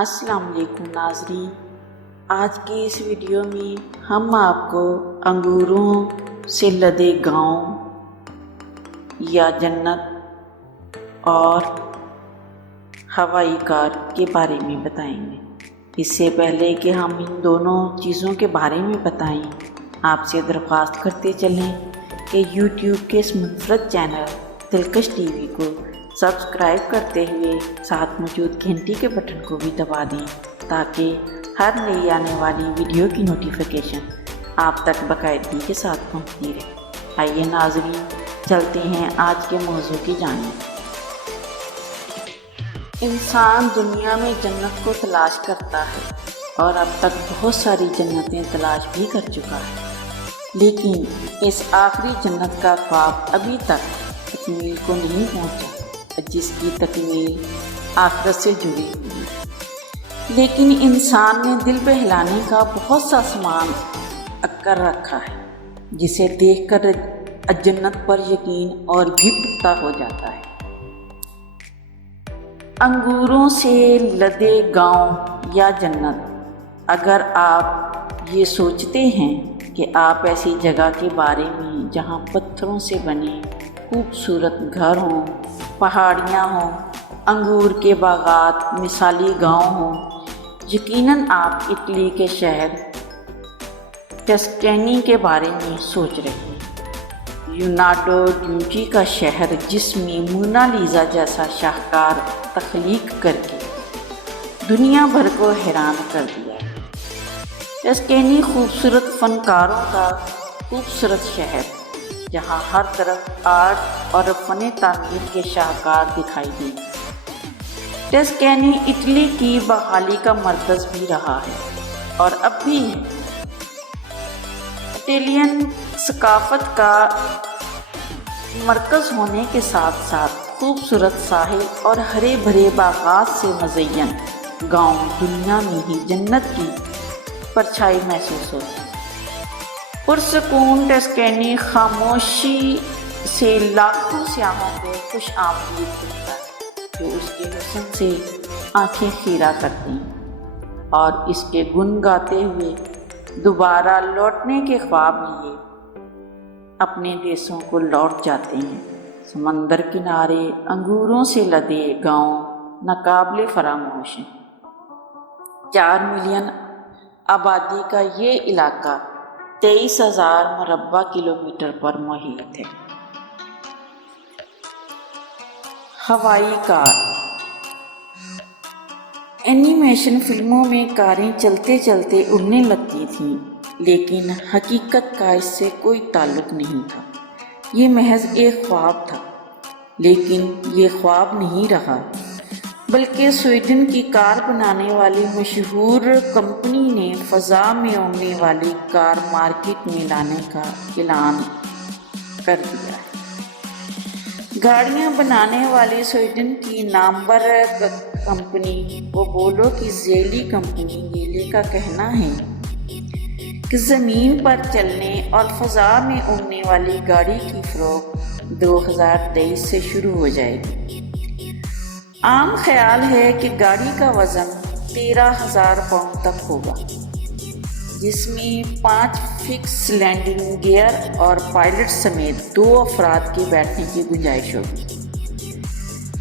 السلام علیکم ناظرین، آج کی اس ویڈیو میں ہم آپ کو انگوروں سے لدے گاؤں یا جنت اور ہوائی کار کے بارے میں بتائیں گے۔ اس سے پہلے کہ ہم ان دونوں چیزوں کے بارے میں بتائیں، آپ سے درخواست کرتے چلیں کہ یوٹیوب کے اس منفرد چینل دلکش ٹی وی کو سبسکرائب کرتے ہوئے ساتھ موجود گھنٹی کے بٹن کو بھی دبا دیں تاکہ ہر نئی آنے والی ویڈیو کی نوٹیفیکیشن آپ تک باقاعدگی کے ساتھ پہنچتی رہے۔ آئیے ناظرین، چلتے ہیں آج کے موضوع کی جانب۔ انسان دنیا میں جنت کو تلاش کرتا ہے اور اب تک بہت ساری جنتیں تلاش بھی کر چکا ہے، لیکن اس آخری جنت کا خواب ابھی تک تکمیل کو نہیں پہنچا، جس کی تکمیل آخرت سے جڑی ہوئی ہے۔ لیکن انسان نے دل بہلانے کا بہت سا سامان کر رکھا ہے، جسے دیکھ کر جنت پر یقین اور بھی پختہ ہو جاتا ہے۔ انگوروں سے لدے گاؤں یا جنت۔ اگر آپ یہ سوچتے ہیں کہ آپ ایسی جگہ کے بارے میں جہاں پتھروں سے بنے خوبصورت گھر ہوں، پہاڑیاں ہوں، انگور کے باغات، مثالی گاؤں ہوں، یقیناً آپ اٹلی کے شہر ٹسکینی کے بارے میں سوچ رہے ہیں۔ لیونارڈو ڈونچی کا شہر، جس میں مونا لیزا جیسا شاہکار تخلیق کر کے دنیا بھر کو حیران کر دیا ہے۔ ٹسکینی خوبصورت فنکاروں کا خوبصورت شہر، جہاں ہر طرف آرٹ اور فن تعمیر کے شاہکار دکھائی دیں۔ ٹسکینی اٹلی کی بحالی کا مرکز بھی رہا ہے اور اب بھی ہے۔ اٹالین ثقافت کا مرکز ہونے کے ساتھ ساتھ خوبصورت ساحل اور ہرے بھرے باغات سے مزین گاؤں دنیا میں ہی جنت کی پرچھائی محسوس ہوتی ہے۔ پرسکون ٹسکینی خاموشی سے لاکھوں سیاحوں کو خوش آمدید کرتا ہے، جو اس کے حسن سے آنکھیں خیرہ کرتی ہیں اور اس کے گن گاتے ہوئے دوبارہ لوٹنے کے خواب لیے اپنے دیسوں کو لوٹ جاتے ہیں۔ سمندر کنارے انگوروں سے لدے گاؤں ناقابل فراموش ہیں۔ 4 ملین آبادی کا یہ علاقہ 23,000 مربع کلومیٹر پر محیط ہے۔ ہوائی کار۔ اینیمیشن فلموں میں کاریں چلتے چلتے اڑنے لگتی تھیں، لیکن حقیقت کا اس سے کوئی تعلق نہیں تھا۔ یہ محض ایک خواب تھا، لیکن یہ خواب نہیں رہا، بلکہ سویڈن کی کار بنانے والی مشہور کمپنی نے فضا میں اڑنے والی کار مارکیٹ میں لانے کا اعلان کر دیا ہے۔ گاڑیاں بنانے والی سویڈن کی نامور کمپنی وولوو کی ذیلی کمپنی گیلے کا کہنا ہے کہ زمین پر چلنے اور فضا میں اڑنے والی گاڑی کی فروخت 2023 سے شروع ہو جائے گی۔ عام خیال ہے کہ گاڑی کا وزن 13,000 پاؤنڈ تک ہوگا، جس میں 5 فکس لینڈنگ گیئر اور پائلٹ سمیت 2 افراد کے بیٹھنے کی گنجائش ہوگی۔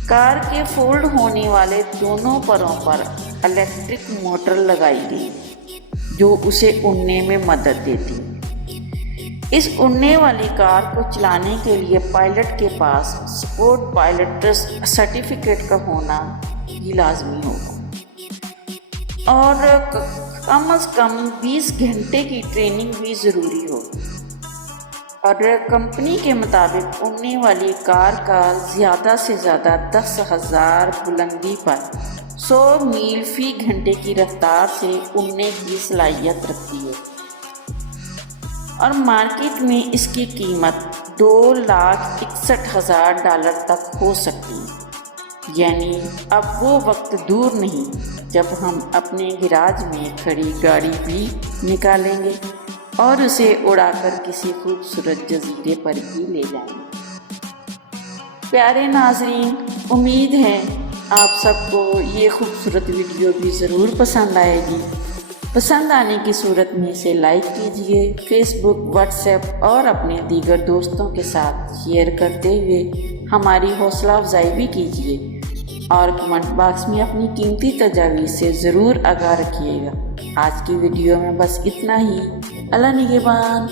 کار کے فولڈ ہونے والے دونوں پروں پر الیکٹرک موٹر لگائی گئی، جو اسے اڑنے میں مدد دیتی ہے۔ اس اڑنے والی کار کو چلانے کے لیے پائلٹ کے پاس اسپورٹ پائلٹ سرٹیفکیٹ کا ہونا بھی لازمی ہوگا اور کم از کم 20 گھنٹے کی ٹریننگ بھی ضروری ہوگی۔ اور کمپنی کے مطابق اڑنے والی کار کا زیادہ سے زیادہ 10,000 بلندی پر 100 میل فی گھنٹے کی رفتار سے اڑنے کی صلاحیت رکھتی ہے اور مارکیٹ میں اس کی قیمت $2,61,000 تک ہو سکتی ہے۔ یعنی اب وہ وقت دور نہیں جب ہم اپنے گراج میں کھڑی گاڑی بھی نکالیں گے اور اسے اڑا کر کسی خوبصورت جزیرے پر بھی لے جائیں گے۔ پیارے ناظرین، امید ہے آپ سب کو یہ خوبصورت ویڈیو بھی ضرور پسند آئے گی۔ پسند آنے کی صورت میں اسے لائک کیجیے، فیس بک، واٹس ایپ اور اپنے دیگر دوستوں کے ساتھ شیئر کرتے ہوئے ہماری حوصلہ افزائی بھی کیجیے، اور کمنٹ باکس میں اپنی قیمتی تجاویز سے ضرور آگاہ رکھیے گا۔ آج کی ویڈیو میں بس اتنا ہی۔ اللہ نگہبان۔